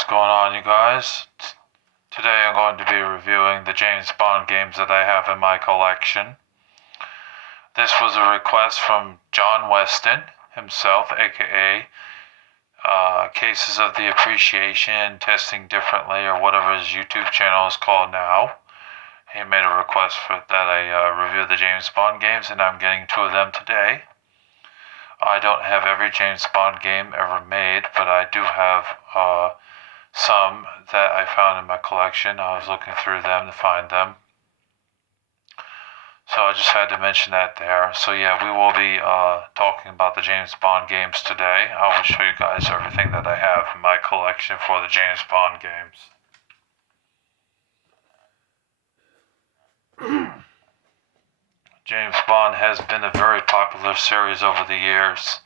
what's going on, you guys? Today I'm going to be reviewing the James Bond games that I have in my collection. This was a request from John Weston himself, aka Cases of the Appreciation Testing Differently, or whatever his YouTube channel is called now. He made a request for that I review the James Bond games, and I'm getting two of them today. I don't have every James Bond game ever made, but I do have some that I found in my collection. I was looking through them to find them. So I just had to mention that there. So yeah, we will be talking about the James Bond games today. I will show you guys everything that I have in my collection for the James Bond games. James Bond has been a very popular series over the years,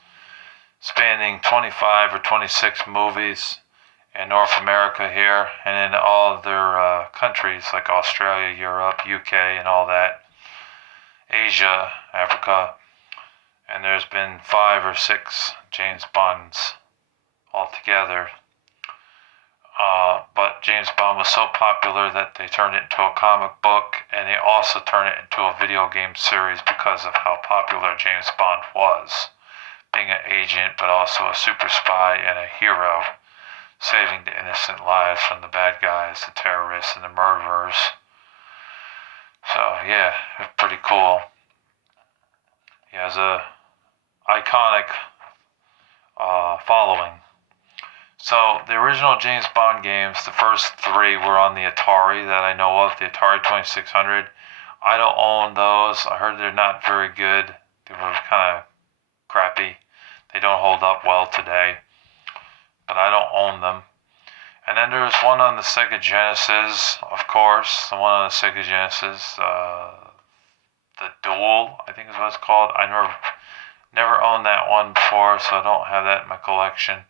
spanning 25 or 26 movies in North America here, and in all other countries like Australia, Europe, UK, and all that, Asia, Africa, and there's been 5 or 6 James Bonds altogether. But James Bond was so popular that they turned it into a comic book, and they also turned it into a video game series because of how popular James Bond was, being an agent but also a super spy and a hero, saving the innocent lives from the bad guys, the terrorists, and the murderers. So yeah, it's pretty cool. He has a iconic following. So the original James Bond games, the first 3 were on the Atari that I know of, the Atari 2600. I don't own those. I heard they're not very good. They were kind of crappy. They don't hold up well today, but I don't own them. And then there was one on the Sega Genesis, of course, the one on the Sega Genesis, the Duel, I think is what it's called. I never owned that one before, so I don't have that in my collection.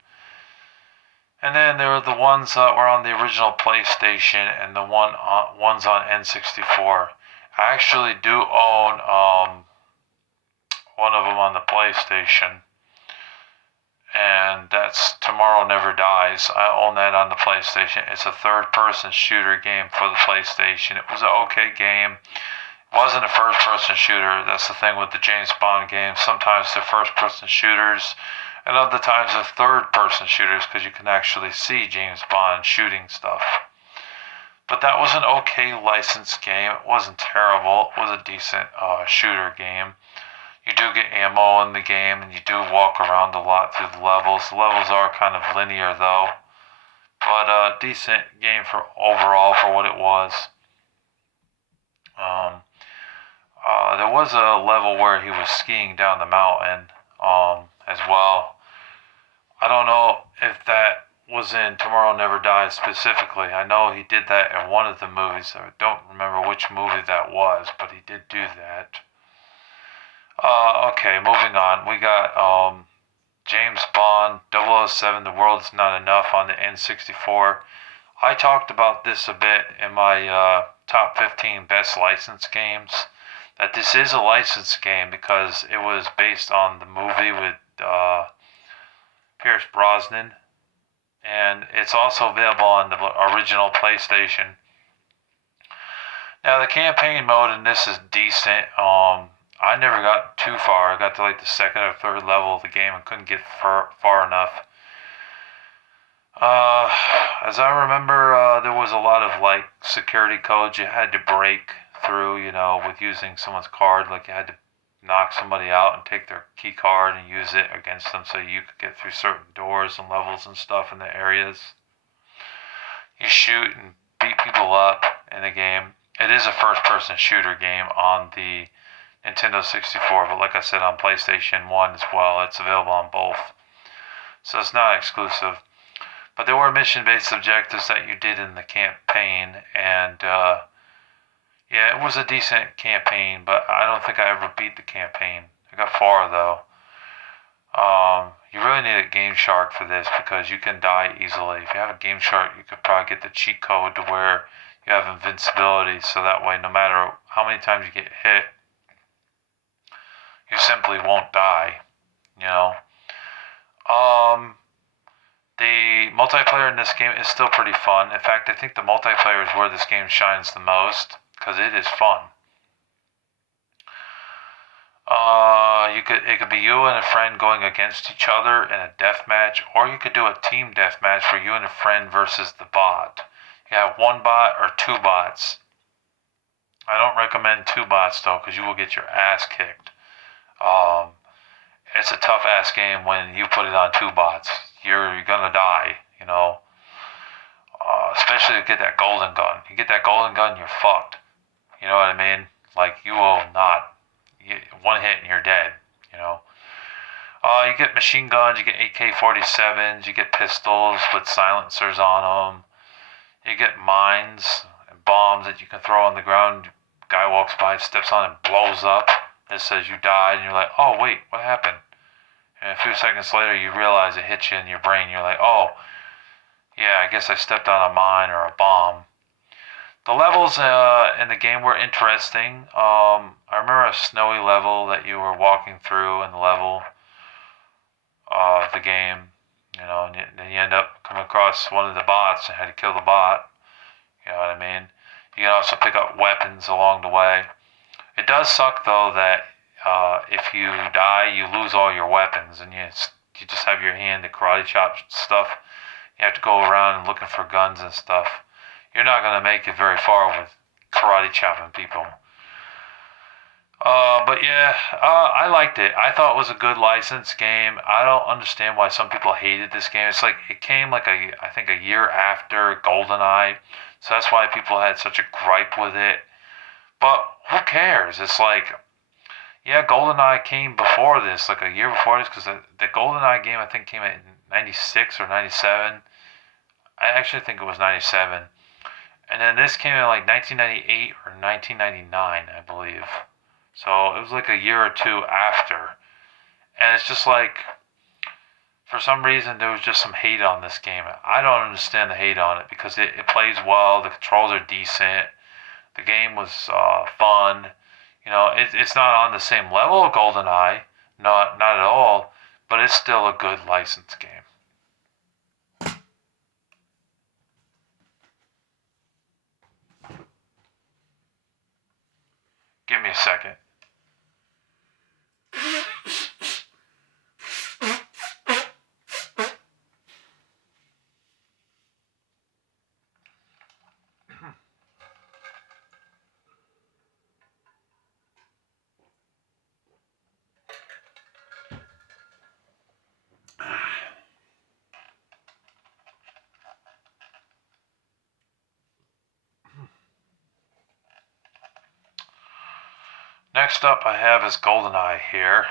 And then there were the ones that were on the original PlayStation and the ones on N64. I actually do own one of them on the PlayStation, and that's Tomorrow Never Dies. I own that on the PlayStation. It's a third-person shooter game for the PlayStation. It was an okay game. It wasn't a first-person shooter. That's the thing with the James Bond games. Sometimes they're first-person shooters, and other times they're third-person shooters because you can actually see James Bond shooting stuff. But that was an okay licensed game. It wasn't terrible. It was a decent shooter game. You do get ammo in the game, and you do walk around a lot through the levels. The levels are kind of linear, though. But a decent game for overall for what it was. There was a level where he was skiing down the mountain as well. I don't know if that was in Tomorrow Never Dies specifically. I know he did that in one of the movies. I don't remember which movie that was, but he did do that. Okay, moving on. We got James Bond 007, The World Is Not Enough on the N64. I talked about this a bit in my top 15 best licensed games. That this is a licensed game because it was based on the movie with Pierce Brosnan. And it's also available on the original PlayStation. Now the campaign mode in this is decent. I never got too far. I got to like the second or third level of the game and couldn't get far enough. As I remember, there was a lot of like security codes you had to break through, with using someone's card. Like you had to knock somebody out and take their key card and use it against them so you could get through certain doors and levels and stuff in the areas. You shoot and beat people up in the game. It is a first-person shooter game on the Nintendo 64, but like I said, on PlayStation 1 as well. It's available on both. So it's not exclusive. But there were mission-based objectives that you did in the campaign, and yeah, it was a decent campaign, but I don't think I ever beat the campaign. I got far, though. You really need a Game Shark for this because you can die easily. If you have a Game Shark, you could probably get the cheat code to where you have invincibility, so that way no matter how many times you get hit, you simply won't die, The multiplayer in this game is still pretty fun. In fact, I think the multiplayer is where this game shines the most because it is fun. It could be you and a friend going against each other in a death match, or you could do a team death match where you and a friend versus the bot. You have one bot or two bots. I don't recommend two bots though, because you will get your ass kicked. Um, it's a tough ass game when you put it on two bots. You're gonna die, you know. Especially to get that golden gun. You get that golden gun, you're fucked. You know what I mean? Like you will not. One hit and you're dead. You know. You get machine guns, you get AK-47s, you get pistols with silencers on them. You get mines and bombs that you can throw on the ground. Guy walks by, steps on it, blows up. It says you died, and you're like, oh wait, what happened? And a few seconds later, you realize it hits you in your brain. You're like, oh, yeah, I guess I stepped on a mine or a bomb. The levels in the game were interesting. I remember a snowy level that you were walking through in the level of the game. You know, and then you end up coming across one of the bots and had to kill the bot. You know what I mean? You can also pick up weapons along the way. It does suck though that if you die, you lose all your weapons, and you just have your hand to karate chop stuff. You have to go around looking for guns and stuff. You're not gonna make it very far with karate chopping people. But yeah, I liked it. I thought it was a good licensed game. I don't understand why some people hated this game. It's like it came like I think a year after GoldenEye, so that's why people had such a gripe with it. But who cares? It's like, yeah, GoldenEye came before this, like a year before this, because the GoldenEye game I think came out in '96 or '97. I actually think it was '97, and then this came in like 1998 or 1999, I believe. So it was like a year or two after. And it's just like, for some reason, there was just some hate on this game. I don't understand the hate on it because it plays well, the controls are decent, the game was fun. You know, it's not on the same level of GoldenEye, not at all, but it's still a good licensed game. Give me a second. Next up I have is GoldenEye here.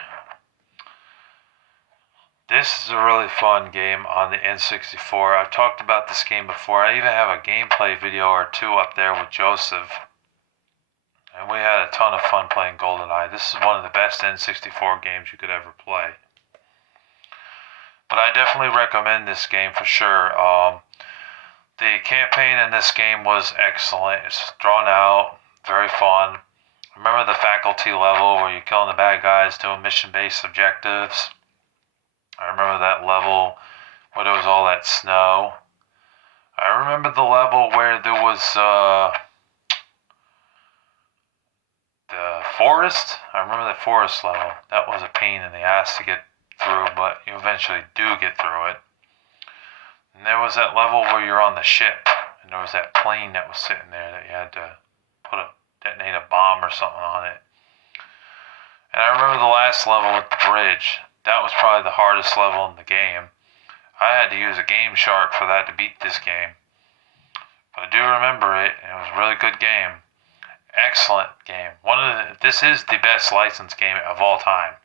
This is a really fun game on the N64. I've talked about this game before. I even have a gameplay video or two up there with Joseph. And we had a ton of fun playing GoldenEye. This is one of the best N64 games you could ever play. But I definitely recommend this game for sure. The campaign in this game was excellent. It's drawn out, very fun. Remember the faculty level where you're killing the bad guys, doing mission-based objectives? I remember that level where there was all that snow. I remember the level where there was the forest. I remember the forest level. That was a pain in the ass to get through, but you eventually do get through it. And there was that level where you're on the ship, and there was that plane that was sitting there that you had to detonate a bomb or something on it. And I remember the last level with the bridge. That was probably the hardest level in the game. I had to use a Game Shark for that to beat this game. But I do remember it, and it was a really good game. Excellent game. This is the best licensed game of all time.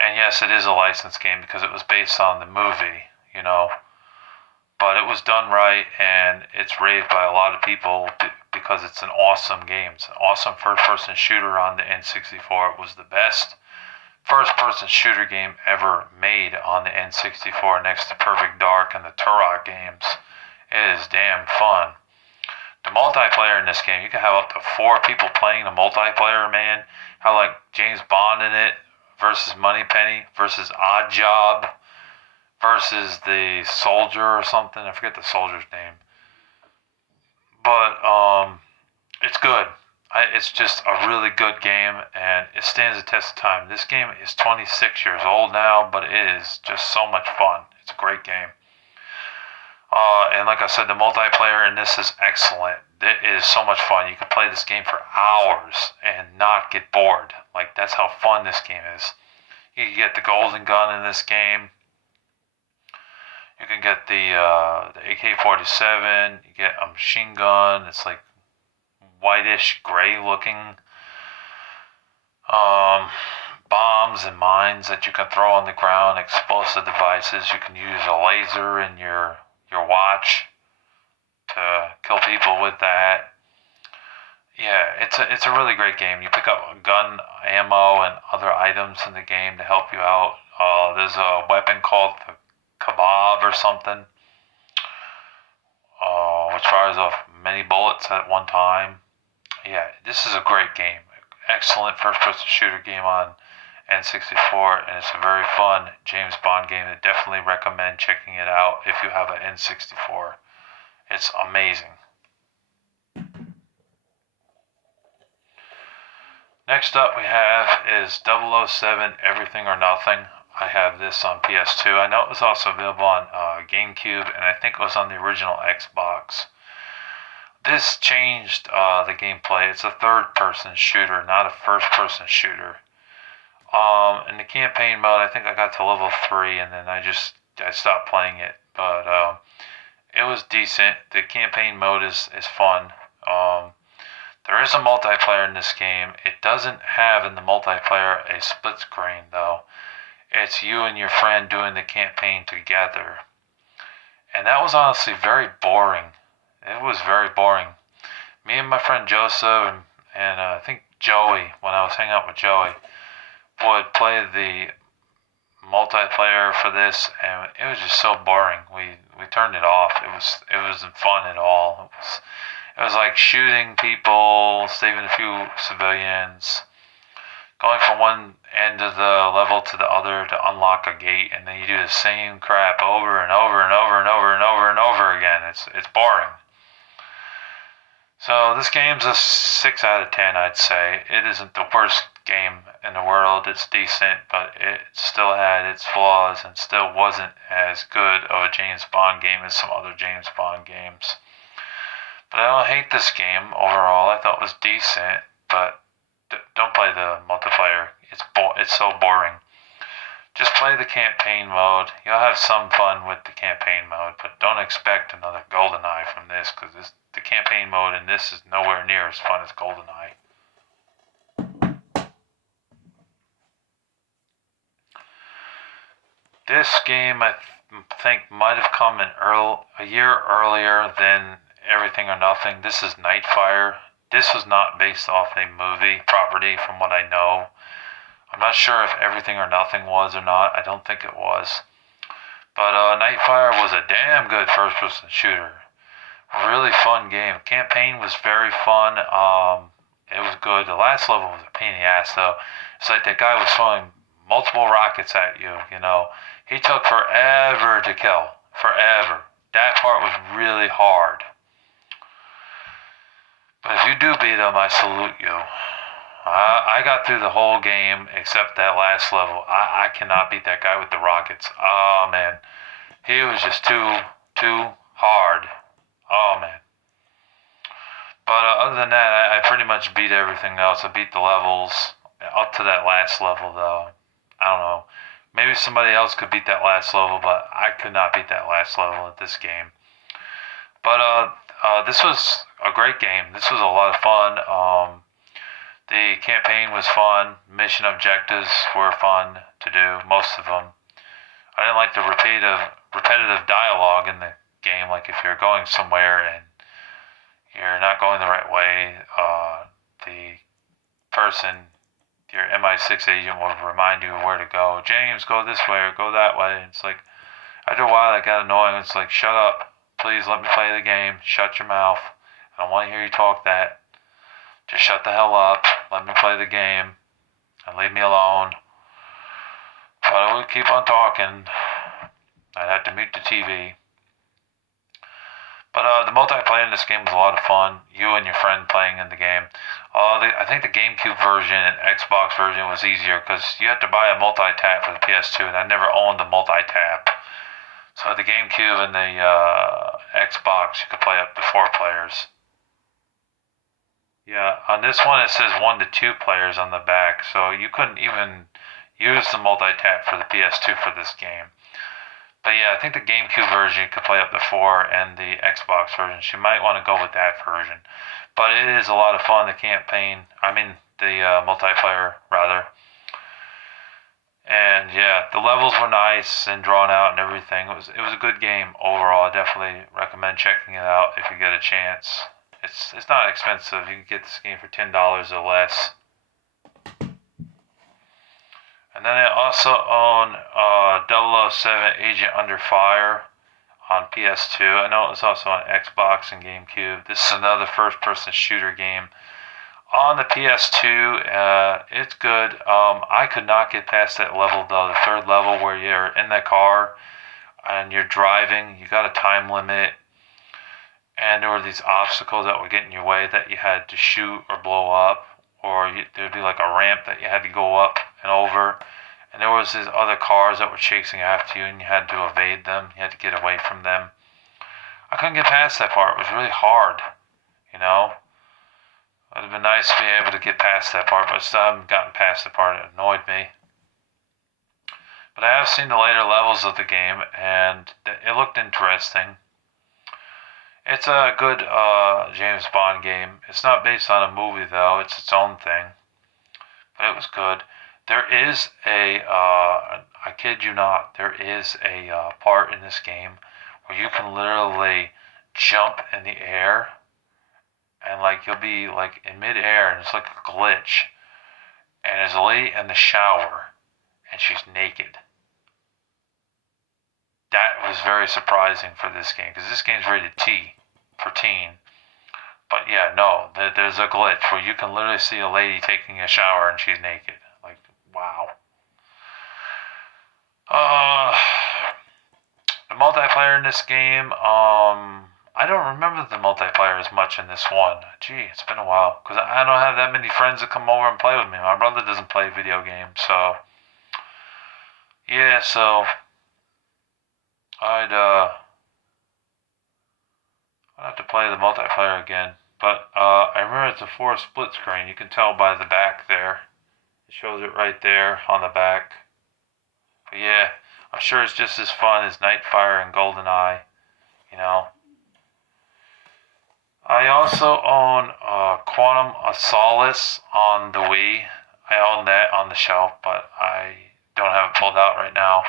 And yes, it is a licensed game because it was based on the movie, you know. But it was done right, and it's raved by a lot of people because it's an awesome game. It's an awesome first-person shooter on the N64. It was the best first-person shooter game ever made on the N64 next to Perfect Dark and the Turok games. It is damn fun. The multiplayer in this game, you can have up to 4 people playing the multiplayer, man. How like James Bond in it versus Moneypenny versus Odd Job versus the soldier or something. I forget the soldier's name, but it's good. It's just a really good game, and it stands the test of time. This game is 26 years old now, but it is just so much fun. It's a great game. And like I said, the multiplayer in this is excellent. It is so much fun. You can play this game for hours and not get bored. Like, that's how fun this game is. You can get the golden gun in this game. You can get the AK-47. You get a machine gun. It's like whitish gray looking. Bombs and mines that you can throw on the ground. Explosive devices. You can use a laser in your watch to kill people with that. Yeah, it's a really great game. You pick up gun ammo and other items in the game to help you out. There's a weapon called the Kebab or something, which fires off many bullets at one time. Yeah, this is a great game. Excellent first-person shooter game on N64, and it's a very fun James Bond game. I definitely recommend checking it out if you have an N64. It's amazing. Next up we have is 007 Everything or Nothing. I have this on PS2. I know it was also available on GameCube, and I think it was on the original Xbox. This changed the gameplay. It's a third-person shooter, not a first-person shooter. In the campaign mode, I think I got to level 3, and then I stopped playing it. But it was decent. The campaign mode is fun. There is a multiplayer in this game. It doesn't have in the multiplayer a split screen, though. It's you and your friend doing the campaign together. And that was honestly very boring. It was very boring. Me and my friend Joseph and I think Joey, when I was hanging out with Joey, would play the multiplayer for this, and it was just so boring. We turned it off. It wasn't fun at all. It was like shooting people, saving a few civilians, going from one end of the level to the other to unlock a gate, and then you do the same crap over and over and over and over and over and over again. It's boring. So this game's a 6 out of 10, I'd say. It isn't the worst game in the world. It's decent, but it still had its flaws and still wasn't as good of a James Bond game as some other James Bond games. But I don't hate this game overall. I thought it was decent, but don't play the multiplayer. It's so boring. Just play the campaign mode. You'll have some fun with the campaign mode, but don't expect another GoldenEye from this, because the campaign mode in this is nowhere near as fun as GoldenEye. This game, I think, might have come a year earlier than Everything or Nothing. This is Nightfire. This was not based off a movie property, from what I know. I'm not sure if Everything or Nothing was or not. I don't think it was. But Nightfire was a damn good first-person shooter. Really fun game. Campaign was very fun. It was good. The last level was a pain in the ass, though. It's like that guy was throwing multiple rockets at you, you know. He took forever to kill. Forever. That part was really hard. But if you do beat him, I salute you. I got through the whole game except that last level. I cannot beat that guy with the rockets. Oh, man. He was just too hard. Oh, man. But other than that, I pretty much beat everything else. I beat the levels up to that last level, though. I don't know. Maybe somebody else could beat that last level, but I could not beat that last level at this game. But this was a great game. This was a lot of fun. The campaign was fun. Mission objectives were fun to do, most of them. I didn't like the repetitive dialogue in the game. Like if you're going somewhere and you're not going the right way, the person, your MI6 agent, will remind you where to go. James, go this way or go that way. And it's like, after a while, that got annoying. It's like, shut up. Please let me play the game. Shut your mouth. I don't want to hear you talk that. Just shut the hell up. Let me play the game. And leave me alone. But I would keep on talking. I had to mute the TV. But the multiplayer in this game was a lot of fun. You and your friend playing in the game. I think the GameCube version and Xbox version was easier because you had to buy a multi-tap for the PS2, and I never owned the multi-tap. So the GameCube and the Xbox, you could play up to 4 players. Yeah, on this one it says 1 to 2 players on the back, so you couldn't even use the multi-tap for the PS2 for this game. But yeah, I think the GameCube version you could play up to 4, and the Xbox version, so you might want to go with that version. But it is a lot of fun, the multiplayer, rather. And yeah, the levels were nice and drawn out and everything. It was a good game overall. I definitely recommend checking it out if you get a chance. It's not expensive. You can get this game for $10 or less. And then I also own 007 Agent Under Fire on PS2. I know it was also on Xbox and GameCube. This is another first-person shooter game. On the PS2, it's good. I could not get past that level, though, the 3rd level where you're in the car and you're driving. You got a time limit. And there were these obstacles that would get in your way that you had to shoot or blow up. Or there'd be like a ramp that you had to go up and over. And there was these other cars that were chasing after you, and you had to evade them. You had to get away from them. I couldn't get past that part. It was really hard, you know. It would have been nice to be able to get past that part, but I still haven't gotten past the part. It annoyed me. But I have seen the later levels of the game, and it looked interesting. It's a good James Bond game. It's not based on a movie, though. It's its own thing. But it was good. There is I kid you not, there is a part in this game where you can literally jump in the air, and like you'll be like in midair, and it's like a glitch. And there's a lady in the shower, and she's naked. That was very surprising for this game, because this game's rated T for teen. But yeah, no, there's a glitch where you can literally see a lady taking a shower and she's naked. Like, wow. The multiplayer in this game, I don't remember the multiplayer as much in this one. Gee, it's been a while, because I don't have that many friends that come over and play with me. My brother doesn't play video games, so yeah, so I'd have to play the multiplayer again. But I remember it's a 4 split screen. You can tell by the back there. It shows it right there on the back. But yeah, I'm sure it's just as fun as Nightfire and GoldenEye, you know. I also own Quantum of Solace on the Wii. I own that on the shelf, but I don't have it pulled out right now.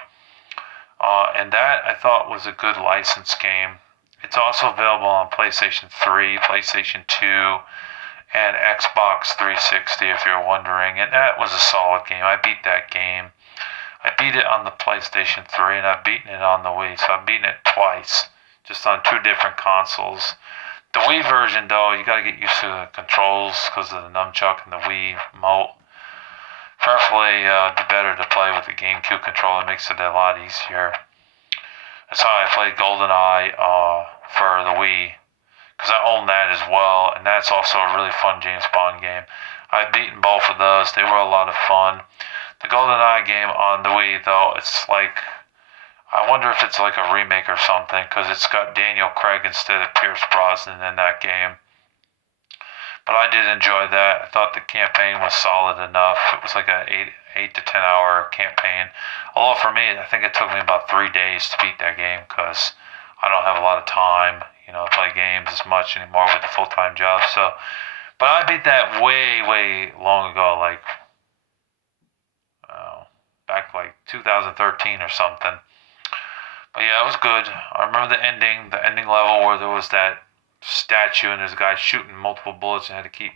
And that I thought was a good license game. It's also available on PlayStation 3, PlayStation 2, and Xbox 360 if you're wondering. And that was a solid game. I beat that game. I beat it on the PlayStation 3, and I've beaten it on the Wii. So I've beaten it twice, just on 2 different consoles. The Wii version, though, you gotta get used to the controls because of the nunchuck and the Wii remote. Preferably, it'd be better to play with the GameCube controller. It makes it a lot easier. That's how I played GoldenEye for the Wii, because I own that as well, and that's also a really fun James Bond game. I've beaten both of those. They were a lot of fun. The GoldenEye game on the Wii, though, it's like, I wonder if it's like a remake or something, because it's got Daniel Craig instead of Pierce Brosnan in that game. But I did enjoy that. I thought the campaign was solid enough. It was like an 8 to 10 hour campaign. Although for me, I think it took me about 3 days to beat that game, because I don't have a lot of time, to play games as much anymore with the full-time job. So, but I beat that way, way long ago, like back like 2013 or something. But yeah, it was good. I remember the ending level where there was that statue and there's a guy shooting multiple bullets and had to keep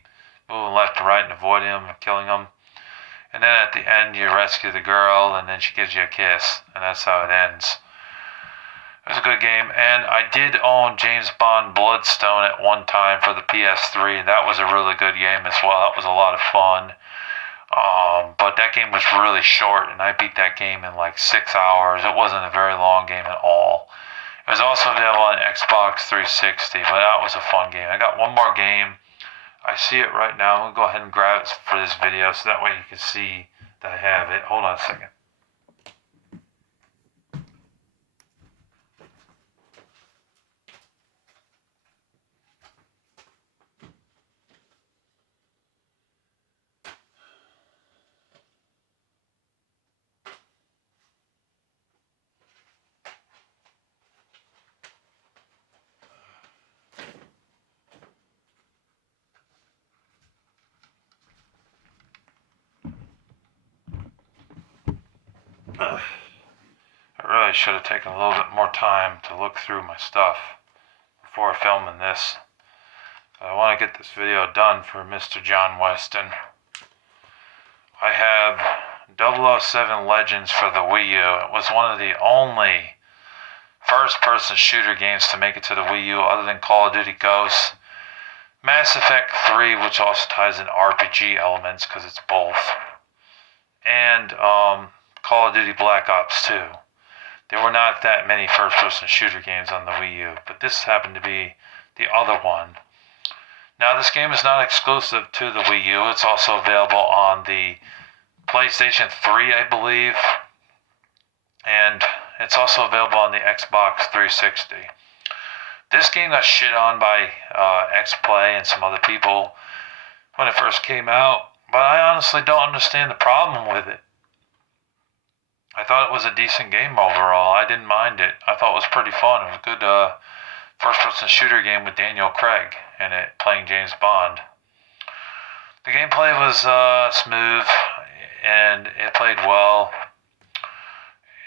moving left to right and avoiding him and killing him. And then at the end, you rescue the girl, and then she gives you a kiss, and that's how it ends. It was a good game, and I did own James Bond Bloodstone at one time for the PS3, and that was a really good game as well. That was a lot of fun. But that game was really short, and I beat that game in like 6 hours. It wasn't a very long game at all. It was also available on Xbox 360, but that was a fun game. I got one more game. I see it right now. I'm going to go ahead and grab it for this video so that way you can see that I have it. Hold on a second. I really should have taken a little bit more time to look through my stuff before filming this. But I want to get this video done for Mr. John Weston. I have 007 Legends for the Wii U. It was one of the only first-person shooter games to make it to the Wii U other than Call of Duty Ghosts. Mass Effect 3, which also ties in RPG elements because it's both. And Call of Duty Black Ops 2. There were not that many first-person shooter games on the Wii U, but this happened to be the other one. Now, this game is not exclusive to the Wii U. It's also available on the PlayStation 3, I believe, and it's also available on the Xbox 360. This game got shit on by XPlay and some other people when it first came out, but I honestly don't understand the problem with it. I thought it was a decent game overall. I didn't mind it. I thought it was pretty fun. It was a good first-person shooter game with Daniel Craig in it, playing James Bond. The gameplay was smooth, and it played well.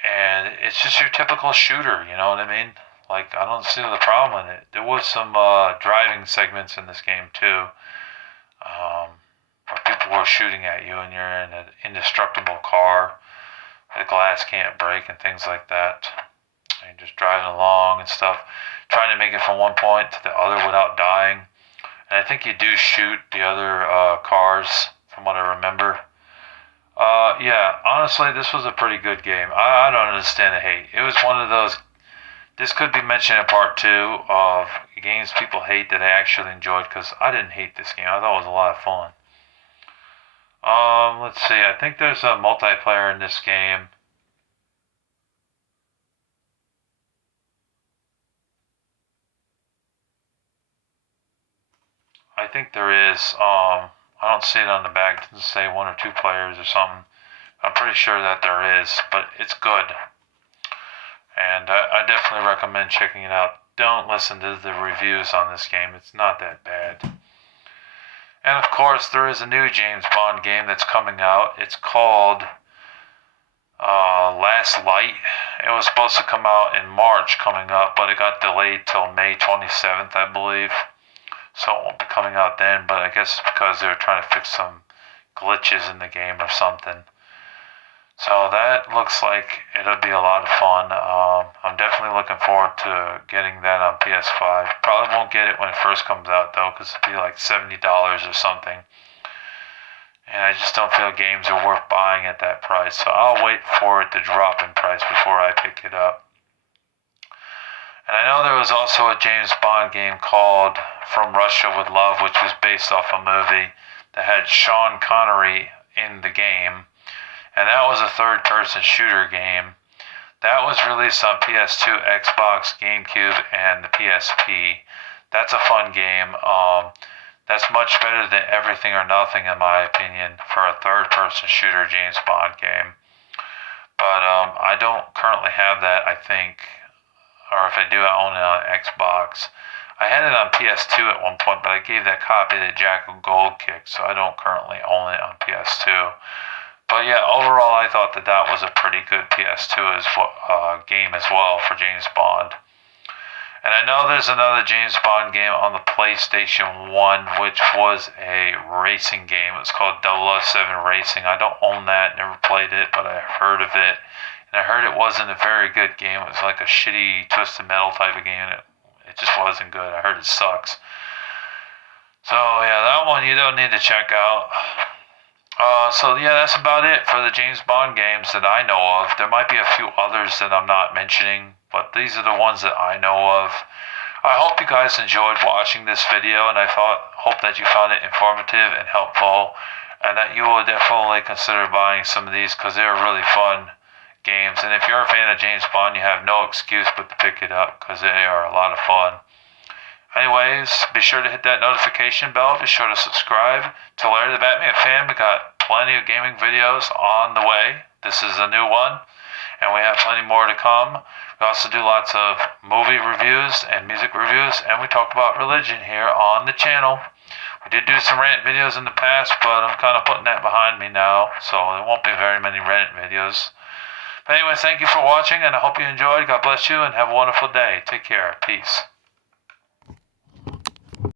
And it's just your typical shooter, you know what I mean? Like, I don't see the problem in it. There was some driving segments in this game, too, where people were shooting at you, and you're in an indestructible car. The glass can't break and things like that. And just driving along and stuff, trying to make it from one point to the other without dying. And I think you do shoot the other cars, from what I remember. Yeah, honestly, this was a pretty good game. I don't understand the hate. It was one of those. This could be mentioned in part 2 of games people hate that I actually enjoyed, because I didn't hate this game. I thought it was a lot of fun. Let's see. I think there's a multiplayer in this game. I think there is. I don't see it on the back. It doesn't say 1 or 2 players or something. I'm pretty sure that there is, but it's good. And I definitely recommend checking it out. Don't listen to the reviews on this game. It's not that bad. And of course, there is a new James Bond game that's coming out. It's called Last Light. It was supposed to come out in March coming up, but it got delayed till May 27th, I believe. So it won't be coming out then, but I guess it's because they're trying to fix some glitches in the game or something. So that looks like it'll be a lot of fun. I'm definitely looking forward to getting that on PS5. Probably won't get it when it first comes out, though, because it'll be like $70 or something. And I just don't feel games are worth buying at that price. So I'll wait for it to drop in price before I pick it up. And I know there was also a James Bond game called From Russia with Love, which was based off a movie that had Sean Connery in the game. And that was a third-person shooter game. That was released on PS2, Xbox, GameCube, and the PSP. That's a fun game. That's much better than Everything or Nothing, in my opinion, for a third-person shooter James Bond game. But I don't currently have that, I think. Or if I do, I own it on Xbox. I had it on PS2 at one point, but I gave that copy to Jack Goldkick, so I don't currently own it on PS2. But yeah, overall, I thought that was a pretty good PS2 game as well for James Bond. And I know there's another James Bond game on the PlayStation 1, which was a racing game. It was called 007 Racing. I don't own that, never played it, but I heard of it. And I heard it wasn't a very good game. It was like a shitty Twisted Metal type of game. It just wasn't good. I heard it sucks. So yeah, that one you don't need to check out. So yeah, that's about it for the James Bond games that I know of. There might be a few others that I'm not mentioning, but these are the ones that I know of. I hope you guys enjoyed watching this video, and I hope that you found it informative and helpful, and that you will definitely consider buying some of these because they're really fun games. And if you're a fan of James Bond, you have no excuse but to pick it up because they are a lot of fun. Anyways, be sure to hit that notification bell. Be sure to subscribe to Larry the Batman Fan. We got plenty of gaming videos on the way. This is a new one, and we have plenty more to come. We also do lots of movie reviews and music reviews, and we talk about religion here on the channel. We did do some rant videos in the past, but I'm kind of putting that behind me now, so there won't be very many rant videos. But anyway, thank you for watching, and I hope you enjoyed. God bless you, and have a wonderful day. Take care. Peace.